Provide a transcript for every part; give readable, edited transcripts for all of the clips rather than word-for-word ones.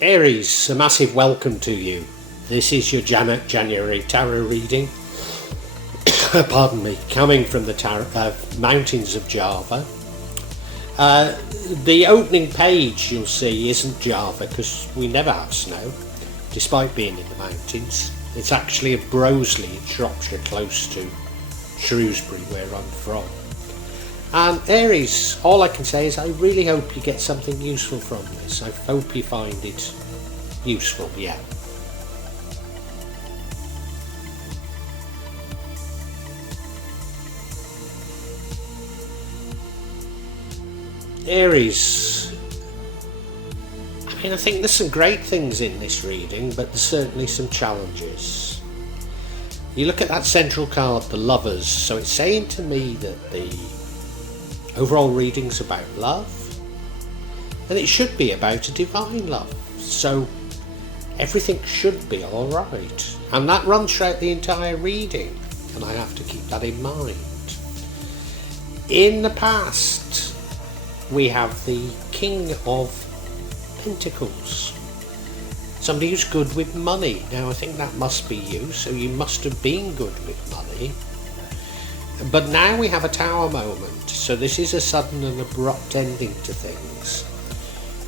Aries, a massive welcome to you. This is your January tarot reading. Pardon me, coming from the mountains of Java. The opening page you'll see isn't Java because we never have snow, despite being in the mountains. It's actually at Broseley in Shropshire, close to Shrewsbury, where I'm from. And Aries, all I can say is I really hope you get something useful from this. I hope you find it useful, yeah. Aries, I think there's some great things in this reading, but there's certainly some challenges. You look at that central card, the Lovers, so it's saying to me that the overall reading's about love, and it should be about a divine love, so everything should be alright, and that runs throughout the entire reading, and I have to keep that in mind. In the past, we have the King of Pentacles, somebody who's good with money. Now I think that must be you, so you must have been good with money. But now we have a Tower moment, so this is a sudden and abrupt ending to things.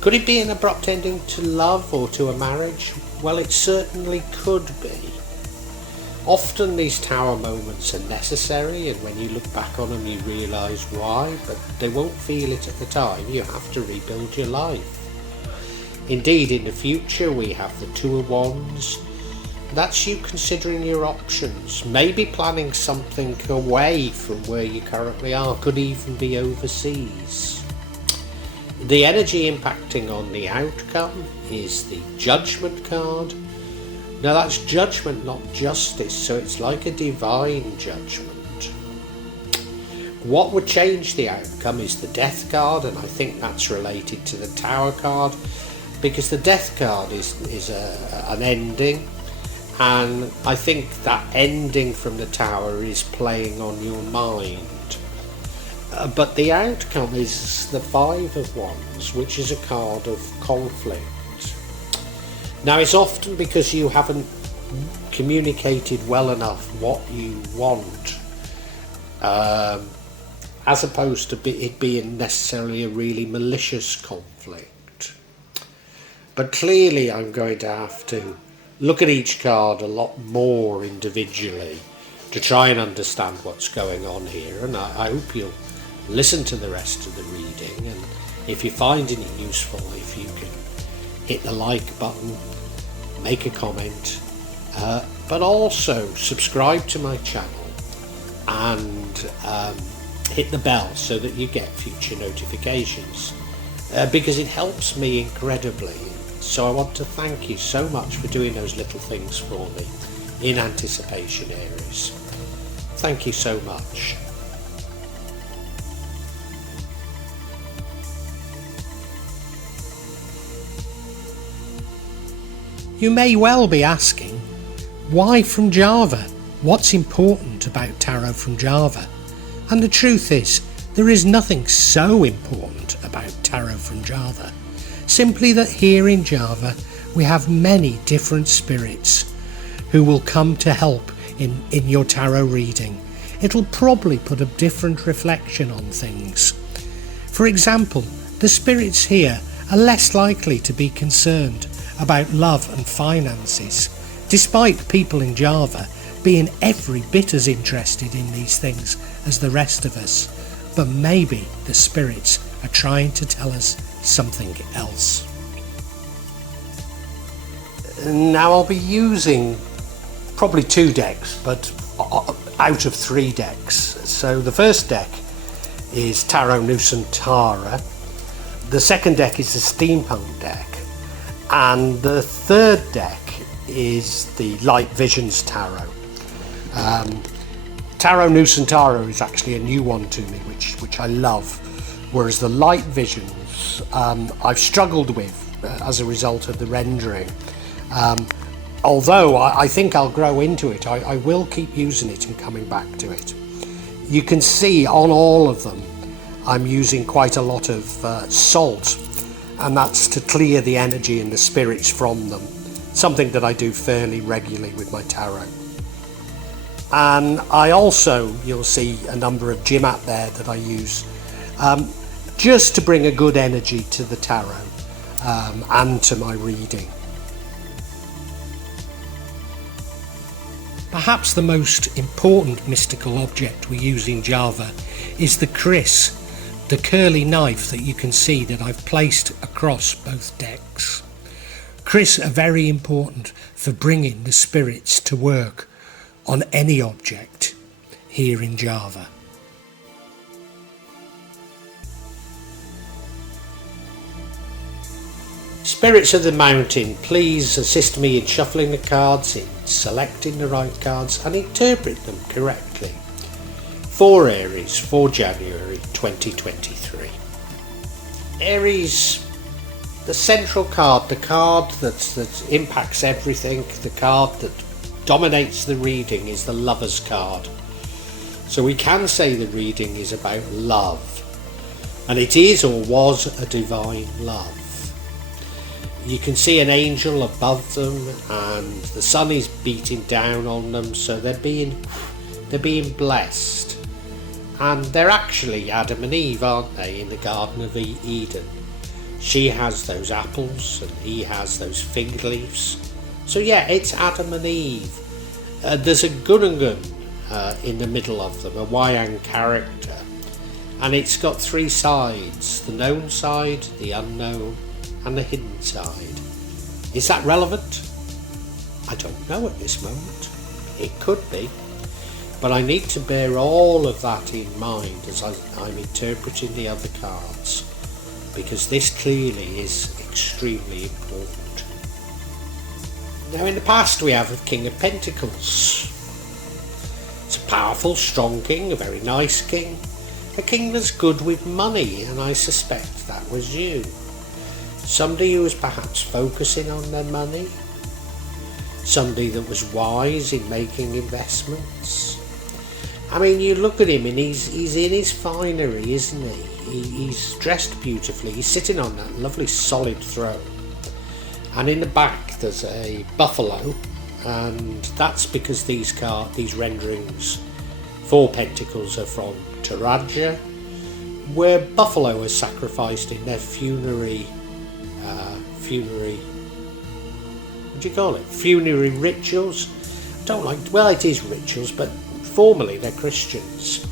Could it be an abrupt ending to love or to a marriage? Well, it certainly could be. Often these Tower moments are necessary, and when you look back on them you realise why, but they won't feel it at the time. You have to rebuild your life. Indeed, in the future we have the Two of Wands. That's you considering your options, maybe planning something away from where you currently are, could even be overseas. The energy impacting on the outcome is the Judgment card. Now that's judgment, not justice, so it's like a divine judgment. What would change the outcome is the Death card, and I think that's related to the Tower card, because the Death card is an ending. And I think that ending from the Tower is playing on your mind. But the outcome is the Five of Wands, which is a card of conflict. Now it's often because you haven't communicated well enough what you want, as opposed to it being necessarily a really malicious conflict. But clearly I'm going to have to look at each card a lot more individually to try and understand what's going on here, and I hope you'll listen to the rest of the reading, and if you're finding it useful, if you can hit the like button, make a comment, but also subscribe to my channel and hit the bell so that you get future notifications, because it helps me incredibly. So I want to thank you so much for doing those little things for me in anticipation, Aries. Thank you so much. You may well be asking, why from Java? What's important about tarot from Java? And the truth is, there is nothing so important about tarot from Java. Simply that here in Java we have many different spirits who will come to help in your tarot reading. It'll probably put a different reflection on things. For example, the spirits here are less likely to be concerned about love and finances, despite people in Java being every bit as interested in these things as the rest of us. But maybe the spirits are trying to tell us something else. Now I'll be using probably 2 decks, but out of 3 decks. So the first deck is Tarot Nusantara, the second deck is the Steampunk deck, and the third deck is the Light Visions Tarot. Tarot Nusantara is actually a new one to me, which I love, whereas the Light Visions I've struggled with as a result of the rendering. Although I think I'll grow into it, I will keep using it and coming back to it. You can see on all of them I'm using quite a lot of salt, and that's to clear the energy and the spirits from them. Something that I do fairly regularly with my tarot. And I also, you'll see a number of gem out there that I use just to bring a good energy to the tarot and to my reading. Perhaps the most important mystical object we use in Java is the kris, the curly knife that you can see that I've placed across both decks. Kris are very important for bringing the spirits to work on any object here in Java. Spirits of the mountain, please assist me in shuffling the cards, in selecting the right cards and interpret them correctly. For Aries, for January 2023. Aries, the central card, the card that impacts everything, the card that dominates the reading is the Lover's card. So we can say the reading is about love, and it is or was a divine love. You can see an angel above them and the sun is beating down on them, so they're being blessed. And they're actually Adam and Eve, aren't they, in the Garden of Eden. She has those apples and he has those fig leaves. So yeah, it's Adam and Eve. There's a Gunungun in the middle of them, a Wayang character. And it's got three sides, the known side, the unknown, and the hidden side. Is that relevant? I don't know at this moment. It could be. But I need to bear all of that in mind as I'm interpreting the other cards, because this clearly is extremely important. Now in the past we have a King of Pentacles. It's a powerful, strong king, a very nice king. A king that's good with money, and I suspect that was you. Somebody who was perhaps focusing on their money. Somebody that was wise in making investments. I mean, you look at him and he's in his finery, isn't he? He's dressed beautifully. He's sitting on that lovely solid throne. And in the back there's a buffalo, and that's because these renderings for Pentacles are from Taraja, where buffalo is sacrificed in their funerary rituals. Well, it is rituals, but formally they're Christians.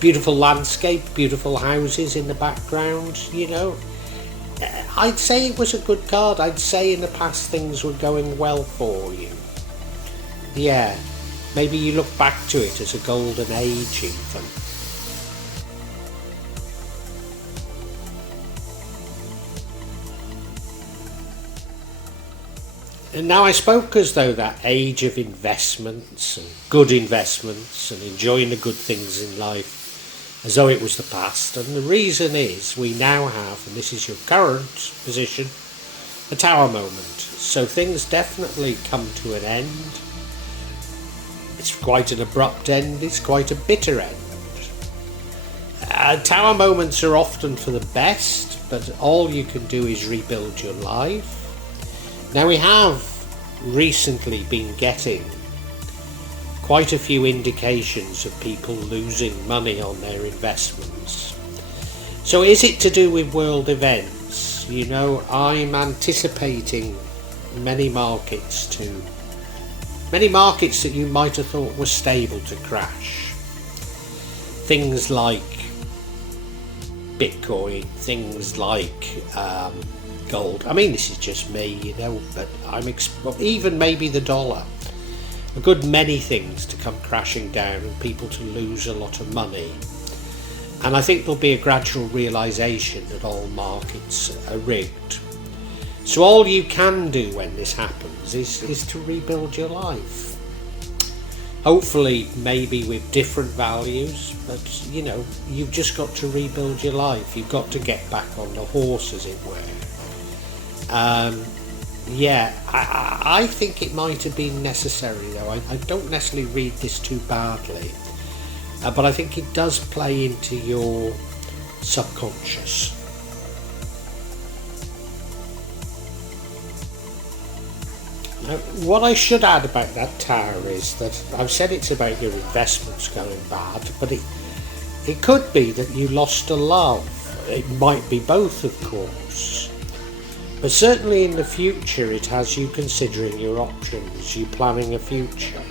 Beautiful landscape, beautiful houses in the background, you know. I'd say it was a good card. I'd say in the past things were going well for you. Yeah, maybe you look back to it as a golden age even. And now I spoke as though that age of investments and good investments and enjoying the good things in life, as though it was the past. And the reason is we now have, and this is your current position, a Tower moment. So things definitely come to an end. It's quite an abrupt end, it's quite a bitter end. Tower moments are often for the best, but all you can do is rebuild your life. Now we have recently been getting quite a few indications of people losing money on their investments. So is it to do with world events? You know, I'm anticipating many markets that you might have thought were stable to crash. Things like Bitcoin, things like gold. I mean, this is just me, you know, but even maybe the dollar. A good many things to come crashing down and people to lose a lot of money. And I think there'll be a gradual realisation that all markets are rigged. So all you can do when this happens is to rebuild your life. Hopefully maybe with different values, but you know, you've just got to rebuild your life. You've got to get back on the horse, as it were. I think it might have been necessary, though. I don't necessarily read this too badly, but I think it does play into your subconscious. Now, what I should add about that tower is that I've said it's about your investments going bad, but it could be that you lost a love. It might be both, of course. But certainly in the future it has you considering your options, you planning a future.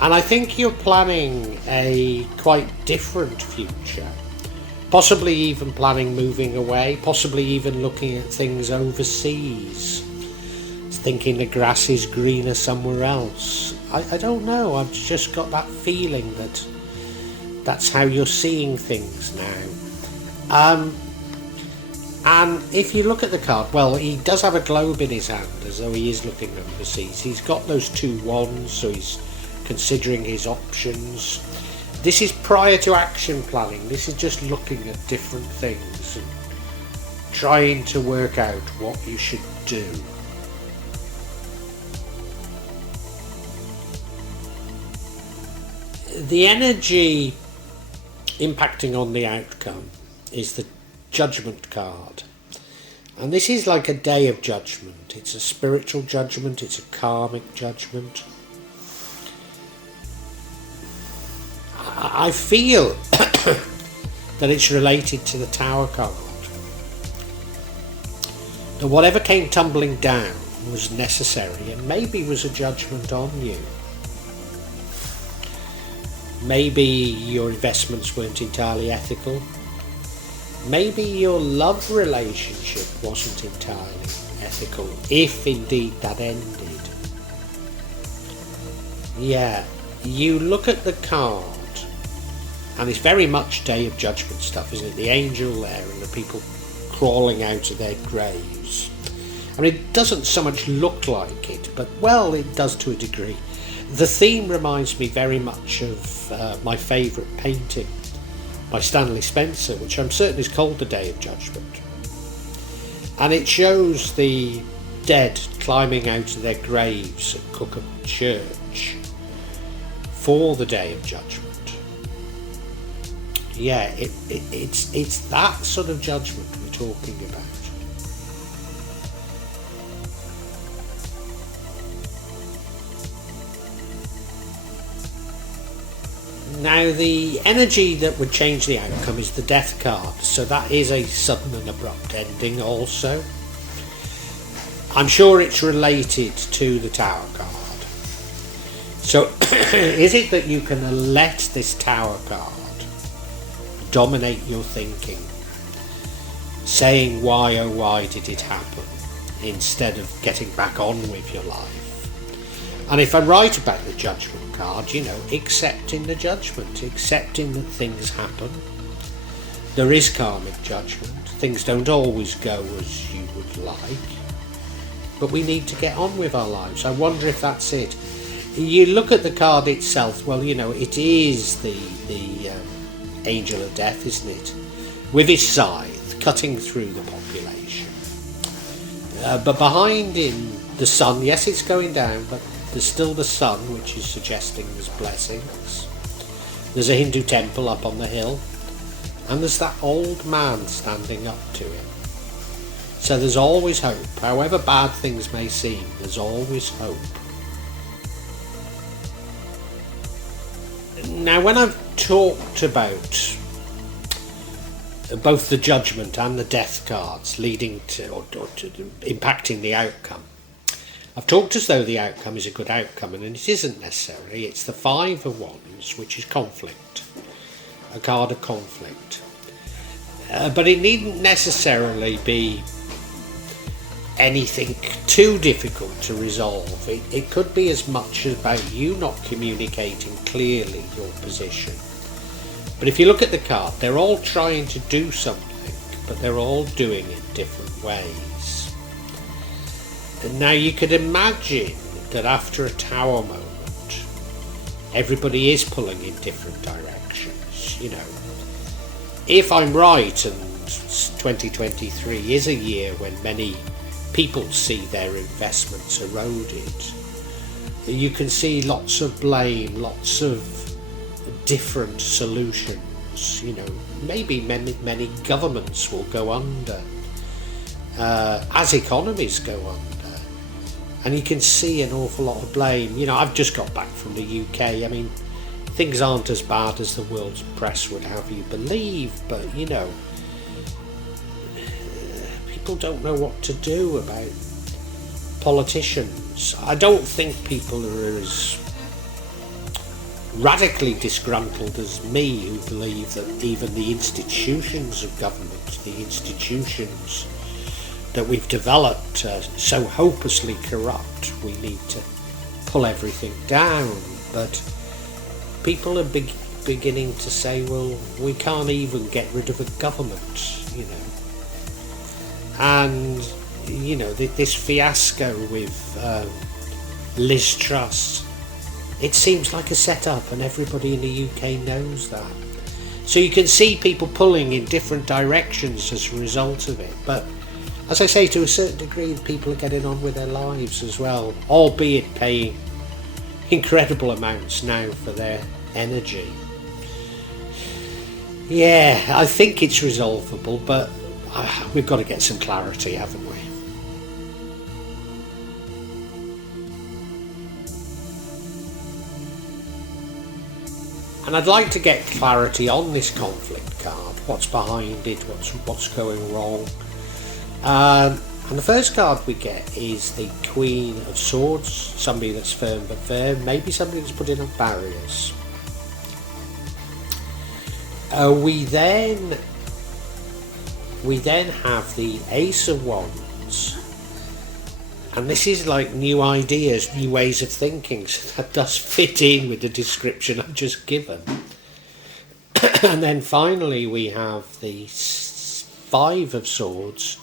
And I think you're planning a quite different future. Possibly even planning moving away, possibly even looking at things overseas. Thinking the grass is greener somewhere else. I don't know, I've just got that feeling that that's how you're seeing things now. And if you look at the card, well, he does have a globe in his hand as though he is looking overseas. He's got those two wands, so he's considering his options. This is prior to action planning. This is just looking at different things and trying to work out what you should do. The energy impacting on the outcome is the Judgment card, and this is like a day of judgment. It's a spiritual judgment, it's a karmic judgment. I feel that it's related to the Tower card, that whatever came tumbling down was necessary and maybe was a judgment on you. Maybe your investments weren't entirely ethical. Maybe your love relationship wasn't entirely ethical, if indeed that ended. Yeah, you look at the card, and it's very much Day of Judgment stuff, isn't it? The angel there and the people crawling out of their graves. I mean, it doesn't so much look like it, but, well, it does to a degree. The theme reminds me very much of my favourite painting by Stanley Spencer, which I'm certain is called The Day of Judgment. And it shows the dead climbing out of their graves at Cookham Church for the Day of Judgment. Yeah, it's that sort of judgment we're talking about. Now, the energy that would change the outcome is the Death card, so that is a sudden and abrupt ending also. I'm sure it's related to the Tower card. So, is it that you can let this Tower card dominate your thinking, saying why oh why did it happen, instead of getting back on with your life? And if I'm right about the Judgment card, you know, accepting the judgment, accepting that things happen. There is karmic judgment. Things don't always go as you would like, but we need to get on with our lives. I wonder if that's it. You look at the card itself, well, you know, it is the Angel of Death, isn't it? With his scythe, cutting through the population. But behind him, the sun, yes, it's going down, but there's still the sun, which is suggesting there's blessings. There's a Hindu temple up on the hill, and there's that old man standing up to him. So there's always hope. However bad things may seem, there's always hope. Now, when I've talked about both the Judgment and the Death cards leading to, or to impacting the outcome, I've talked as though the outcome is a good outcome, and it isn't necessarily. It's the Five of Wands, which is conflict, a card of conflict. But it needn't necessarily be anything too difficult to resolve. It could be as much about you not communicating clearly your position. But if you look at the card, they're all trying to do something, but they're all doing it different ways. And now you could imagine that after a Tower moment, everybody is pulling in different directions. You know, if I'm right, and 2023 is a year when many people see their investments eroded, you can see lots of blame, lots of different solutions. You know, maybe many governments will go under as economies go under, and you can see an awful lot of blame. You know, I've just got back from the UK. I mean, things aren't as bad as the world's press would have you believe, but you know, people don't know what to do about politicians. I don't think people are as radically disgruntled as me, who believe that even the institutions of government, the institutions that we've developed, are so hopelessly corrupt, we need to pull everything down. But people are beginning to say, well, we can't even get rid of a government, you know. And, you know, this fiasco with Liz Truss, it seems like a setup, and everybody in the UK knows that. So you can see people pulling in different directions as a result of it. But as I say, to a certain degree, people are getting on with their lives as well, albeit paying incredible amounts now for their energy. Yeah, I think it's resolvable, but we've got to get some clarity, haven't we? And I'd like to get clarity on this conflict card. What's behind it? What's going wrong? And the first card we get is the Queen of Swords. Somebody that's firm but fair. Maybe somebody that's putting up barriers. We then have the Ace of Wands. And this is like new ideas, new ways of thinking, so that does fit in with the description I've just given. And then finally we have the Five of Swords,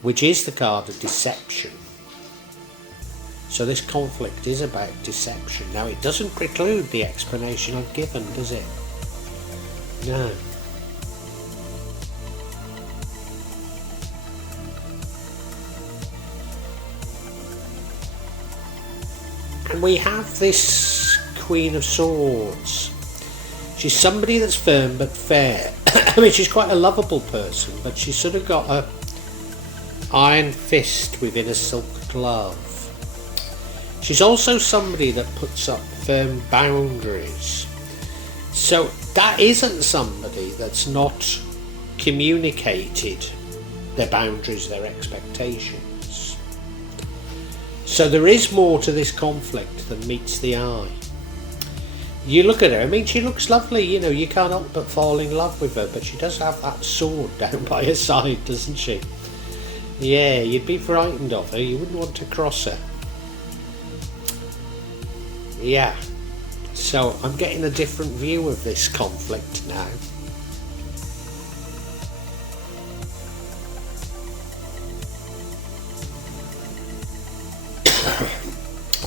which is the card of deception. So this conflict is about deception. Now, it doesn't preclude the explanation I've given, does it? No. And we have this Queen of Swords. She's somebody that's firm but fair. I mean, she's quite a lovable person, but she's sort of got a iron fist within a silk glove. She's also somebody that puts up firm boundaries. So that isn't somebody that's not communicated their boundaries, their expectations. So there is more to this conflict than meets the eye. You look at her, I mean, she looks lovely, you know, you can't help but fall in love with her, but she does have that sword down by her side, doesn't she? Yeah, you'd be frightened of her, you wouldn't want to cross her. Yeah, so I'm getting a different view of this conflict now.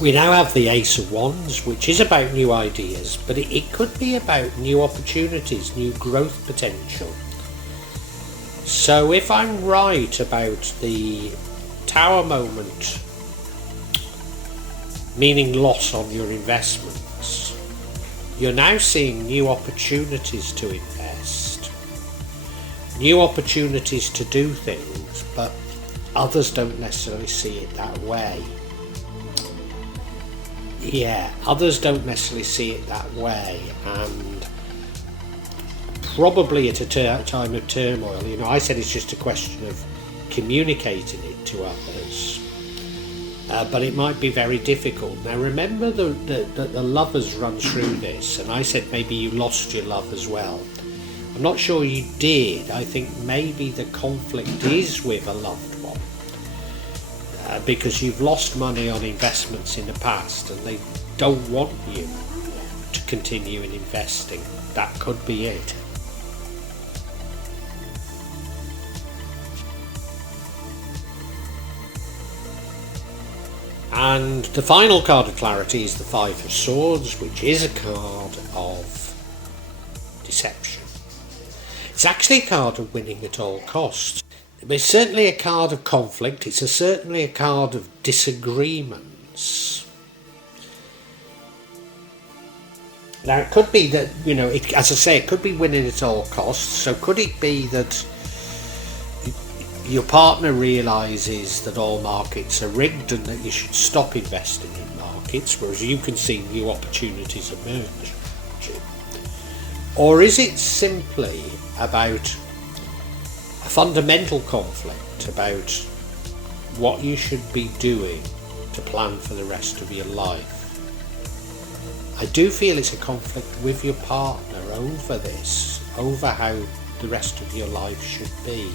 We now have the Ace of Wands, which is about new ideas, but it could be about new opportunities, new growth potential. So if I'm right about the Tower moment, meaning loss on your investments, you're now seeing new opportunities to invest, new opportunities to do things, but others don't necessarily see it that way. Yeah, others don't necessarily see it that way, and probably at a time of turmoil, you know, I said it's just a question of communicating it to others, but it might be very difficult. Now remember that the lovers run through this, and I said maybe you lost your love as well. I'm not sure you did. I think maybe the conflict is with a loved one. Because you've lost money on investments in the past and they don't want you to continue in investing. That could be it. And the final card of clarity is the Five of Swords, which is a card of deception. It's actually a card of winning at all costs. It's certainly a card of conflict. It's certainly a card of disagreements. Now it could be that, you know, as I say, it could be winning at all costs. So could it be that Your partner realises that all markets are rigged and that you should stop investing in markets, whereas you can see new opportunities emerge. Or is it simply about a fundamental conflict about what you should be doing to plan for the rest of your life? I do feel it's a conflict with your partner over this, over how the rest of your life should be.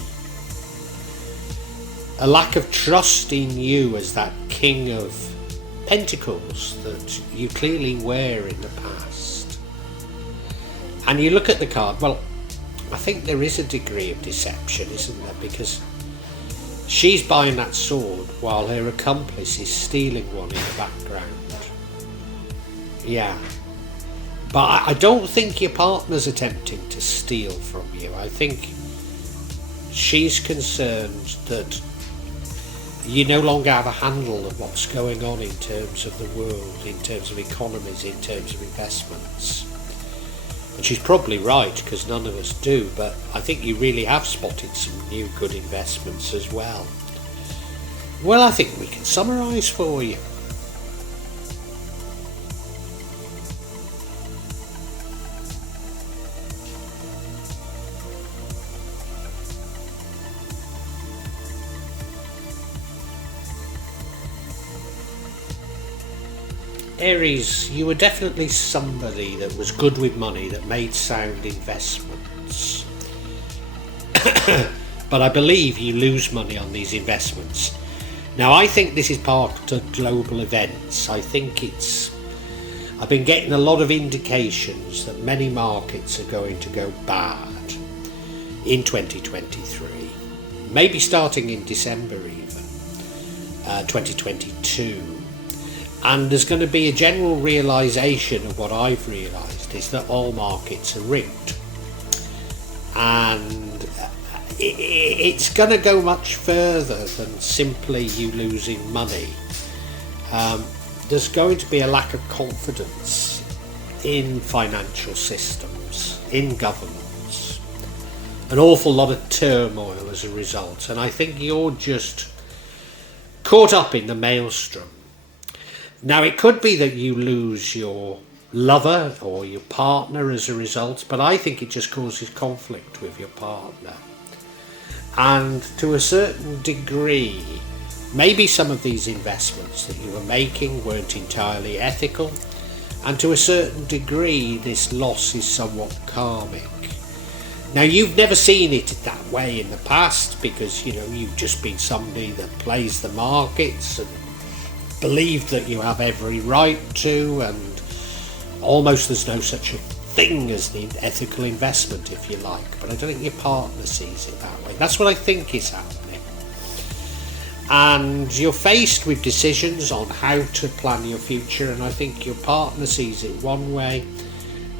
A lack of trust in you as that King of Pentacles that you clearly were in the past. And you look at the card, well, I think there is a degree of deception, isn't there? Because she's buying that sword while her accomplice is stealing one in the background. Yeah. But I don't think your partner's attempting to steal from you. I think she's concerned that you no longer have a handle of what's going on in terms of the world, in terms of economies, in terms of investments. And she's probably right, because none of us do, but I think you really have spotted some new good investments as well. Well, I think we can summarise for you. Aries, you were definitely somebody that was good with money, that made sound investments. But I believe you lose money on these investments. Now, I think this is part of global events. I've been getting a lot of indications that many markets are going to go bad in 2023. Maybe starting in December even, 2022. And there's going to be a general realisation of what I've realised, is that all markets are rigged. And it's going to go much further than simply you losing money. There's going to be a lack of confidence in financial systems, in governments. An awful lot of turmoil as a result. And I think you're just caught up in the maelstrom. Now, it could be that you lose your lover or your partner as a result, but I think it just causes conflict with your partner. And to a certain degree, maybe some of these investments that you were making weren't entirely ethical, and to a certain degree, this loss is somewhat karmic. Now, you've never seen it that way in the past because, you've just been somebody that plays the markets and believe that you have every right to, and almost there's no such a thing as the ethical investment, if you like. But I don't think your partner sees it that way. That's what I think is happening. And you're faced with decisions on how to plan your future, and I think your partner sees it one way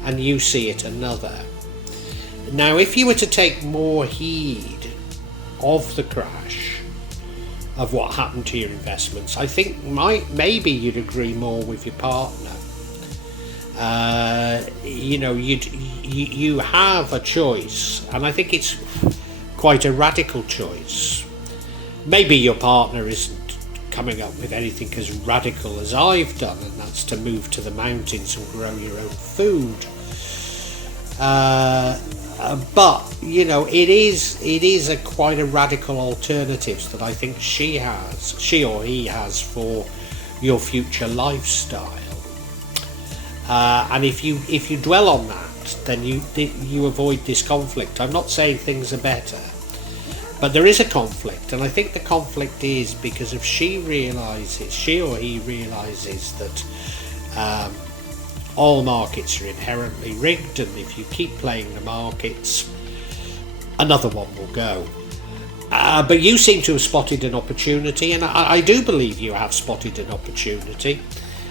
and you see it another. Now, if you were to take more heed of the crash, of what happened to your investments, I think maybe you'd agree more with your partner. You have a choice, and I think it's quite a radical choice. Maybe your partner isn't coming up with anything as radical as I've done, and that's to move to the mountains and grow your own food. But it is a quite a radical alternatives that I think she or he has for your future lifestyle. And if you dwell on that, then you avoid this conflict. I'm not saying things are better, but there is a conflict, and I think the conflict is because if she or he realizes that all markets are inherently rigged, and if you keep playing the markets, another one will go. But you seem to have spotted an opportunity, and I do believe you have spotted an opportunity,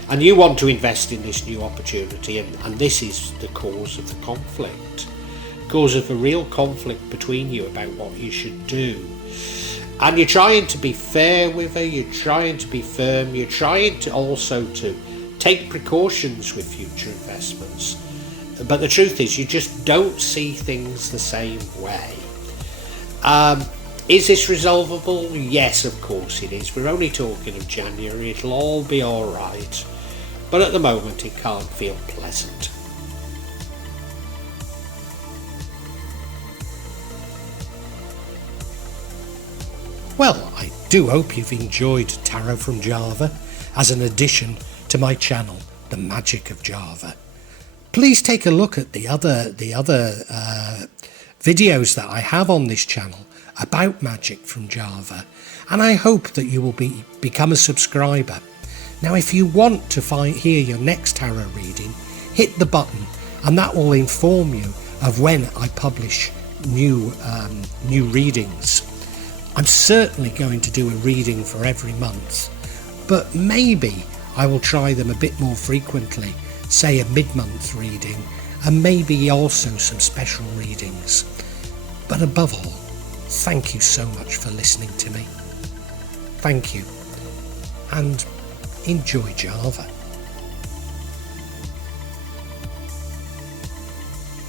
and you want to invest in this new opportunity, and this is the cause of the conflict, cause of a real conflict between you about what you should do. And you're trying to be fair with her, you're trying to be firm, you're trying to also to take precautions with future investments, but the truth is you just don't see things the same way. Is this resolvable? Yes, of course it is. We're only talking of January, it'll all be alright. But at the moment it can't feel pleasant. Well, I do hope you've enjoyed Tarot from Java as an addition to my channel, The Magic of Java. Please take a look at the other videos that I have on this channel about magic from Java, and I hope that you will become a subscriber. Now, if you want to hear your next tarot reading, hit the button and that will inform you of when I publish new readings. I'm certainly going to do a reading for every month, but maybe I will try them a bit more frequently, say a mid-month reading, and maybe also some special readings. But above all, thank you so much for listening to me. Thank you, and enjoy Java.